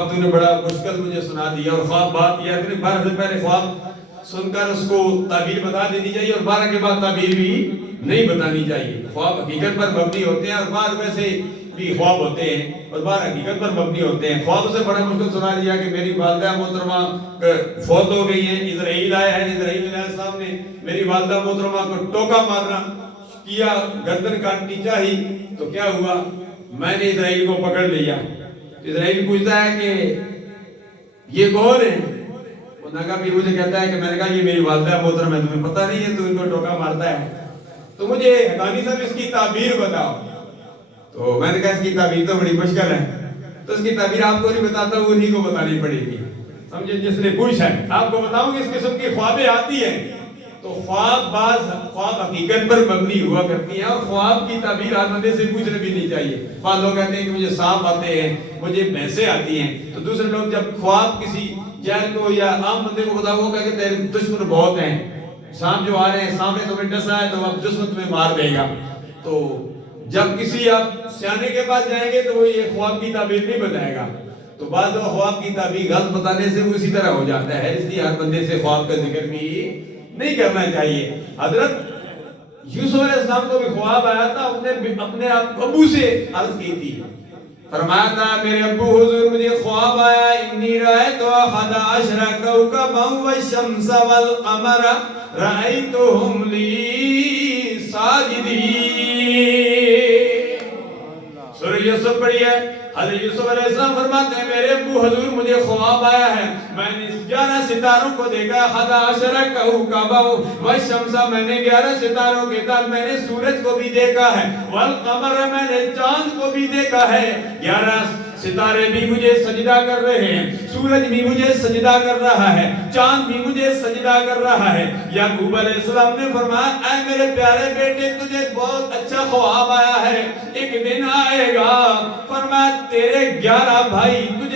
تو نے بڑا مشکل مجھے سنا دیا اور خواب بات یہ ہے کہ 12 سے پہلے خواب سن کر اس کو تعبیر بتا دینی چاہیے اور 12 کے بعد تعبیر بھی نہیں بتانی چاہیے. خواب حقیقت پر مبنی ہوتے ہیں اور بعد میں سے بھی خواب ہوتے ہیں اور 12 حقیقت پر مبنی ہوتے ہیں. خواب سے بڑا مشکل سنا دیا کہ میری والدہ محترمہ فوت ہو گئی ہیں. اسرائیل آیا ہے, اسرائیل علیہ السلام نے میری والدہ محترمہ کو ٹوکا مارنا کیا, گردن کاٹنی چاہی. تو کیا ہوا, میں نے اسرائیل کو پکڑ لیا. اسرائیل پوچھتا ہے کہ یہ کون ہے؟ وہ نگا پیر مجھے کہتا ہے کہ میں نے کہا یہ میری والدہ محترم ہے, تمہیں پتہ نہیں ہے تو ان کو ٹوکا مارتا ہے. تو مجھے حقانی صاحب اس کی تعبیر بتاؤ. تو میں نے کہا اس کی تعبیر تو بڑی مشکل ہے, تو اس کی تعبیر آپ کو نہیں بتاتا ہوں, انہی کو بتانی پڑے گی. سمجھے, جس نے پوچھا ہے آپ کو بتاؤں گی اس قسم کی خوابیں آتی ہیں. تو خواب حقیقت پر مبنی ہوا کرتی ہیں اور خواب کی تعبیر ہر بندے سے پوچھنے بھی نہیں چاہیے. بعض لوگ کہتے ہیں کہ مجھے سانپ آتے ہیں, مجھے بھینسیں آتی ہیں. تو دوسرے لوگ جب خواب کسی جاہل کو یا عام بندے کو بتاؤ وہ کہتے ہیں دشمن بہت ہیں, سانپ جو آ رہے ہیں, سامنے تمہیں ڈسا ہے تو اب دشمن تمہیں مار دے گا. تو جب کسی آپ سیانے کے پاس جائیں گے تو وہ یہ خواب کی تعبیر نہیں بتائے گا. تو بعض خواب کی تعبیر غلط بتانے سے وہ اسی طرح ہو جاتا ہے. اس لیے ہر بندے سے خواب کا ذکر بھی نہیں کرنا چاہیے. حضرت یوسف علیہ السلام کو بھی خواب آیا تھا, اپنے ابو سے عرض کی تھی. فرمایا تھا میرے ابو حضور مجھے خواب آیا, انی رأیت احد عشر کوکبا والشمس والقمر رأیتهم لی ساجدین. سورہ یوسف پڑھی ہے. حضرت یوسف علیہ السلام فرماتے ہیں میرے ابو حضور مجھے خواب آیا ہے, میں نے 11 ستاروں کو دیکھا. 11 کوکبا والشمس, میں نے 11 ستاروں کے ساتھ میں نے سورج کو بھی دیکھا ہے. والقمر, میں نے چاند کو بھی دیکھا ہے. 11 ستارے بھی مجھے سجدہ کر رہے ہیں, سورج بھی مجھے سجدہ کر رہا ہے, چاند بھی مجھے سجدہ کر رہا ہے. یعقوب علیہ السلام نے فرمایا اے میرے پیارے بیٹے تجھے بہت اچھا خواب آیا ہے, ایک دن آئے گا فرمایا تیرے 11 بھائی تجھے